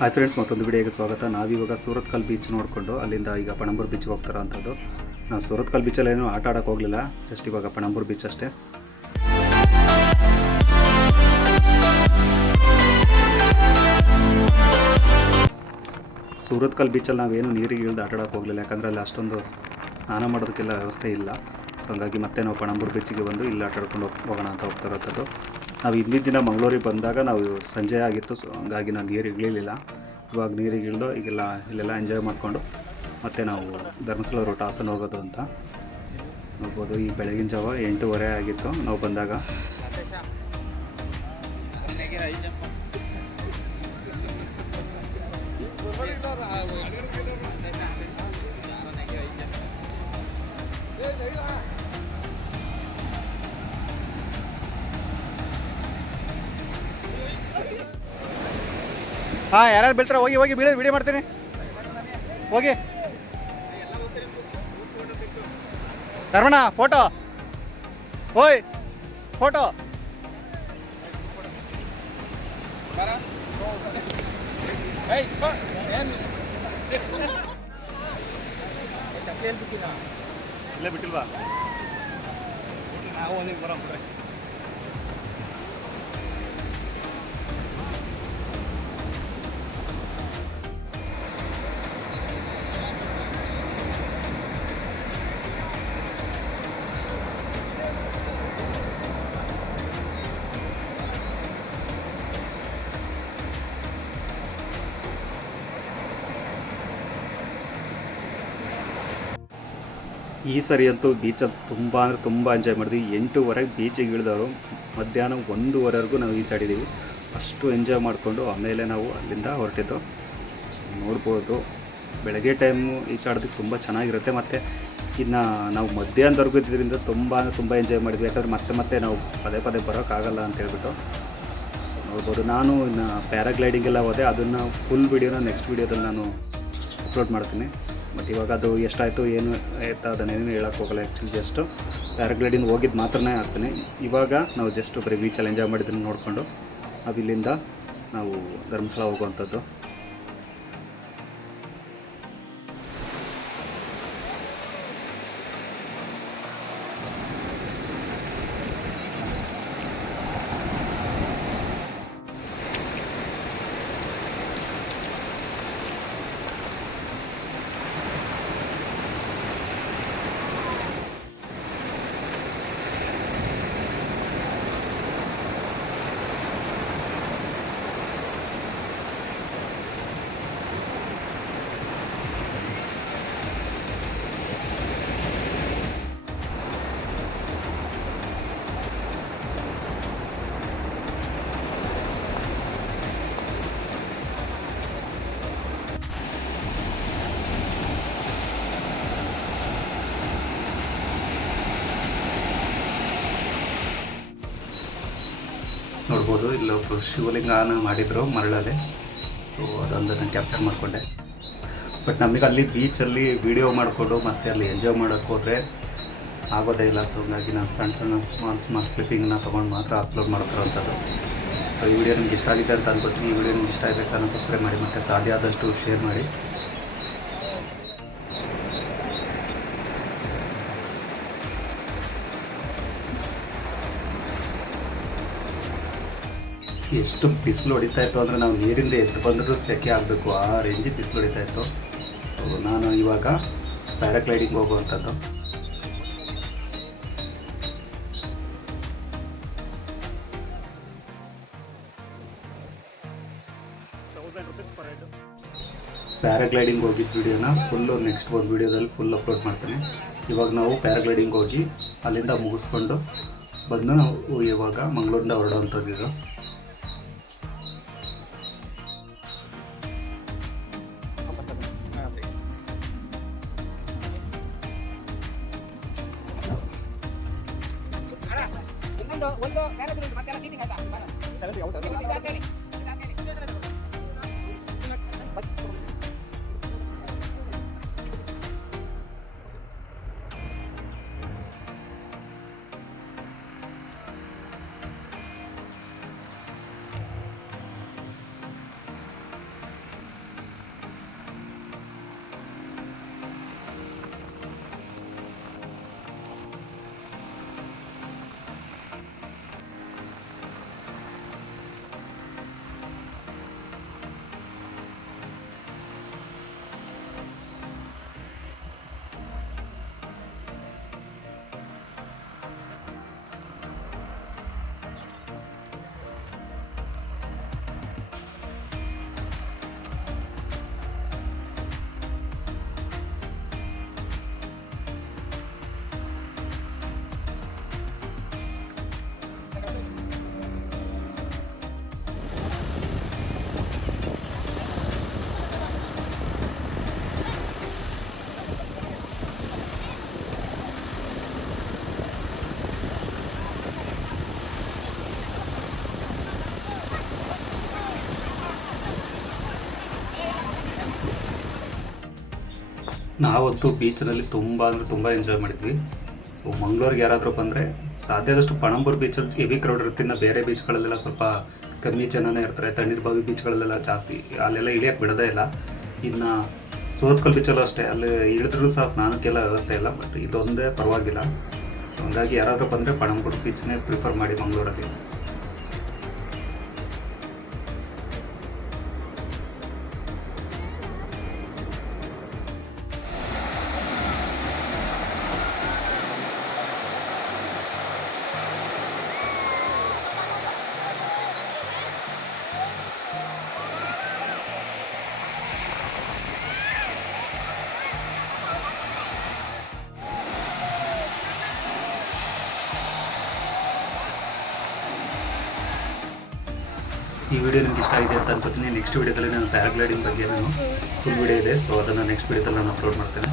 Hi friends, ಮತ್ತೊಂದು ವಿಡಿಯೋಗೆ ಸ್ವಾಗತ. ನಾವಿವಾಗ ಸೂರತ್ಕಲ್ ಬೀಚ್ ನೋಡಿಕೊಂಡು ಅಲ್ಲಿಂದ ಈಗ ಪಣಂಬೂರು ಬೀಚ್ಗೆ ಹೋಗ್ತಾರೋ ಅಂಥದ್ದು. ನಾವು ಸೂರತ್ಕಲ್ ಬೀಚಲ್ಲಿ ಏನೂ ಆಟ ಆಡೋಕ್ಕೆ ಹೋಗಲಿಲ್ಲ, ಜಸ್ಟ್ ಇವಾಗ ಪಣಂಬೂರು ಬೀಚ್ ಅಷ್ಟೇ. ಸೂರತ್ಕಲ್ ಬೀಚಲ್ಲಿ ನಾವೇನು ನೀರಿಗೆ ಇಳಿದು ಆಟ ಆಡೋಕ್ಕೆ ಹೋಗಲಿಲ್ಲ, ಯಾಕಂದರೆ ಅಲ್ಲಿ ಅಷ್ಟೊಂದು ಸ್ನಾನ ಮಾಡೋದಕ್ಕೆಲ್ಲ ವ್ಯವಸ್ಥೆ ಇಲ್ಲ. ಸೊ ಹಂಗಾಗಿ ಮತ್ತೆ ನಾವು ಪಣಂಬೂರು ಬೀಚಿಗೆ ಬಂದು ಇಲ್ಲಿ ಆಟ ಆಡ್ಕೊಂಡು ಹೋಗೋಣ ಅಂತ ಹೋಗ್ತಾರಂಥದ್ದು. ನಾವು ಹಿಂದಿನ ದಿನ ಮಂಗಳೂರಿಗೆ ಬಂದಾಗ ನಾವು ಸಂಜೆ ಆಗಿತ್ತು, ಸೊ ಹಂಗಾಗಿ ನಾವು ನೀರಿಗೆ ಇಳಿಲಿಲ್ಲ. ಇವಾಗ ನೀರಿಗೆ ಇಳಿದು ಇಲ್ಲೆಲ್ಲ ಎಂಜಾಯ್ ಮಾಡಿಕೊಂಡು ಮತ್ತೆ ನಾವು ಧರ್ಮಸ್ಥಳ ರೂಟ್ ಹಾಸನ ಹೋಗೋದು ಅಂತ ನೋಡ್ಬೋದು. ಈ ಬೆಳಗಿನ ಜಾವ 8:30 ಆಗಿತ್ತು ನಾವು ಬಂದಾಗ. ಹಾಂ, ಯಾರ್ಯಾರು ಬೀಳ್ತಾರೆ ಹೋಗಿ ಹೋಗಿ ವಿಡಿಯೋ ಮಾಡ್ತೀನಿ ಹೋಗಿ. ಧರ್ಮಣ್ಣ ಫೋಟೋ, ಓಯ್ ಫೋಟೋ. ಇಲ್ಲೇ ಬಿಟ್ಟಿಲ್ವಾ? ಈ ಸರಿ ಅಂತೂ ಬೀಚಲ್ಲಿ ತುಂಬ ಎಂಜಾಯ್ ಮಾಡಿದ್ವಿ. 8:30 ಬೀಚಿಗೆ ಇಳಿದವರು ಮಧ್ಯಾಹ್ನ 1:00ವರೆಗೂ ನಾವು ಈಚಾಡಿದ್ದೀವಿ. ಅಷ್ಟು ಎಂಜಾಯ್ ಮಾಡಿಕೊಂಡು ಆಮೇಲೆ ನಾವು ಅಲ್ಲಿಂದ ಹೊರಟಿದ್ದು. ನೋಡ್ಬೋದು, ಬೆಳಗ್ಗೆ ಟೈಮು ಈಚಾಡೋದಕ್ಕೆ ತುಂಬ ಚೆನ್ನಾಗಿರುತ್ತೆ. ಮತ್ತು ಇನ್ನು ನಾವು ಮಧ್ಯಾಹ್ನದವರೆಗೂ ಇದ್ದಿದ್ದರಿಂದ ತುಂಬ ಎಂಜಾಯ್ ಮಾಡಿದ್ವಿ. ಯಾಕಂದರೆ ಮತ್ತೆ ನಾವು ಪದೇ ಬರೋಕ್ಕಾಗಲ್ಲ ಅಂತ ಹೇಳ್ಬಿಟ್ಟು ನೋಡ್ಬೋದು. ನಾನು ಇನ್ನು ಪ್ಯಾರಾಗ್ಲೈಡಿಂಗ್ ಎಲ್ಲ ಹೋದೆ, ಅದನ್ನು ಫುಲ್ ವೀಡಿಯೋನ ನೆಕ್ಸ್ಟ್ ವೀಡಿಯೋದಲ್ಲಿ ನಾನು ಅಪ್ಲೋಡ್ ಮಾಡ್ತೀನಿ. ಬಟ್ ಇವಾಗ ಅದು ಎಷ್ಟಾಯಿತು ಏನು ಆಯಿತಾ ಅದನ್ನೇನು ಹೇಳೋಕ್ಕೆ ಹೋಗಲ್ಲ. ಆ್ಯಕ್ಚುಲಿ ಜಸ್ಟ್ ಪ್ಯಾರಾಗ್ಲೈಡಿಂಗ್ ಹೋಗಿದ್ದು ಮಾತ್ರನೇ ಆಗ್ತೀನಿ. ಇವಾಗ ನಾವು ಜಸ್ಟ್ ಬರೀ ಬೀಚಲ್ಲಿ ಎಂಜಾಯ್ ಮಾಡಿದ್ದನ್ನು ನೋಡಿಕೊಂಡು ಇಲ್ಲಿಂದ ನಾವು ಧರ್ಮಸ್ಥಳ ಹೋಗುವಂಥದ್ದು. ನೋಡ್ಬೋದು, ಇಲ್ಲೊಬ್ಬರು ಶಿವಲಿಂಗನ ಮಾಡಿದರು ಮರಳಲ್ಲಿ. ಸೊ ಅದೊಂದನ್ನು ಕ್ಯಾಪ್ಚರ್ ಮಾಡಿಕೊಂಡೆ. ಬಟ್ ನಮಗೆ ಅಲ್ಲಿ ಬೀಚಲ್ಲಿ ವೀಡಿಯೋ ಮಾಡಿಕೊಂಡು ಮತ್ತೆ ಅಲ್ಲಿ ಎಂಜಾಯ್ ಮಾಡೋಕ್ಕೆ ಹೋದರೆ ಆಗೋದೇ ಇಲ್ಲ. ಸೊ ಹಂಗಾಗಿ ನಾನು ಸಣ್ಣ ಸ್ಮಾಲ್ ಕ್ಲಿಪ್ಪಿಂಗನ್ನ ತೊಗೊಂಡು ಮಾತ್ರ ಅಪ್ಲೋಡ್ ಮಾಡ್ತಿರೋಂಥದ್ದು. ಸೊ ಈ ವಿಡಿಯೋ ನಿಮ್ಗೆ ಇಷ್ಟ ಆಗಿದೆ ಅಂತ ಅಂದ್ಕೊತೀನಿ. ಈ ವಿಡಿಯೋ ನಿಮ್ಗೆ ಇಷ್ಟ ಆದರೆ ಚಾನಲ್ ಸಬ್ಸ್ಕ್ರೈಬ್ ಮಾಡಿ ಮತ್ತು ಸಾಧ್ಯ ಆದಷ್ಟು ಶೇರ್ ಮಾಡಿ. ಎಷ್ಟು ಬಿಸಿಲು ಹೊಡಿತಾ ಇತ್ತು ಅಂದರೆ ನಾವು ನೀರಿಂದ ಎದ್ದು ಬಂದರೂ ಸೆಕೆ ಆಗಬೇಕು, ಆ ರೇಂಜಿಗೆ ಬಿಸಿಲು ಹೊಡಿತಾ ಇತ್ತು. ನಾನು ಇವಾಗ ಪ್ಯಾರಾಗ್ಲೈಡಿಂಗ್ ಹೋಗುವಂಥದ್ದು. ಪ್ಯಾರಾಗ್ಲೈಡಿಂಗ್ ಹೋಗಿದ್ದ ವಿಡಿಯೋನ ಫುಲ್ಲು ನೆಕ್ಸ್ಟ್ ಒಂದು ವೀಡಿಯೋದಲ್ಲಿ ಫುಲ್ ಅಪ್ಲೋಡ್ ಮಾಡ್ತೀನಿ. ಇವಾಗ ನಾವು ಪ್ಯಾರಾಗ್ಲೈಡಿಂಗ್ ಹೋಗಿ ಅಲ್ಲಿಂದ ಮುಗಿಸ್ಕೊಂಡು ಬಂದು ನಾವು ಇವಾಗ ಮಂಗಳೂರಿಂದ ಹೊರಡುವಂಥದ್ದು. ಒಂದು ಮತ್ತೆ ಸೀಟಿಂಗ್ ಆಯ್ತಾ ನಾವಂತೂ ಬೀಚ್ನಲ್ಲಿ ತುಂಬ ಅಂದರೆ ತುಂಬ ಎಂಜಾಯ್ ಮಾಡಿದ್ವಿ. ಸೊ ಮಂಗಳೂರಿಗೆ ಯಾರಾದರೂ ಬಂದರೆ ಸಾಧ್ಯ ಆದಷ್ಟು ಪಣಂಬೂರು ಬೀಚಲ್ಲಿ ಹೆವಿ ಕ್ರೌಡ್ ಇರುತ್ತೆ. ಇನ್ನು ಬೇರೆ ಬೀಚ್ಗಳಲ್ಲೆಲ್ಲ ಸ್ವಲ್ಪ ಕಮ್ಮಿ ಜನನೇ ಇರ್ತಾರೆ. ತಣ್ಣೀರ್ಬಾವಿ ಬೀಚ್ಗಳಲ್ಲೆಲ್ಲ ಜಾಸ್ತಿ, ಅಲ್ಲೆಲ್ಲ ಇಳಿಯೋಕ್ಕೆ ಬಿಡೋದೇ ಇಲ್ಲ. ಇನ್ನು ಸೋತ್ಕಲ್ ಬೀಚಲ್ಲೂ ಅಷ್ಟೇ, ಅಲ್ಲಿ ಇಳಿದ್ರೂ ಸಹ ಸ್ನಾನಕ್ಕೆಲ್ಲ ವ್ಯವಸ್ಥೆ ಇಲ್ಲ. ಬಟ್ ಇದೊಂದೇ ಪರವಾಗಿಲ್ಲ. ಸೊ ಹಂಗಾಗಿ ಯಾರಾದರೂ ಬಂದರೆ ಪಣಂಬೂರು ಬೀಚ್ನೇ ಪ್ರಿಫರ್ ಮಾಡಿ ಮಂಗಳೂರಲ್ಲಿ. ಈ ವಿಡಿಯೋ ನಿಮ್ಗೆ ಇಷ್ಟ ಆಗಿದೆ ಅಂತ ಅನ್ಕೋತೀನಿ. ನೆಕ್ಸ್ಟ್ ವಿಡಿಯೋದಲ್ಲಿ ನಾನು ಪ್ಯಾರಾಗ್ಲೈಡಿಂಗ್ ಬಗ್ಗೆ ಫುಲ್ ವಿಡಿಯೋ ಇದೆ. ಸೊ ಅದನ್ನು ನೆಕ್ಸ್ಟ್ ವಿಡಿಯೋದಲ್ಲಿ ನಾನು ಅಪ್ಲೋಡ್ ಮಾಡ್ತೇನೆ.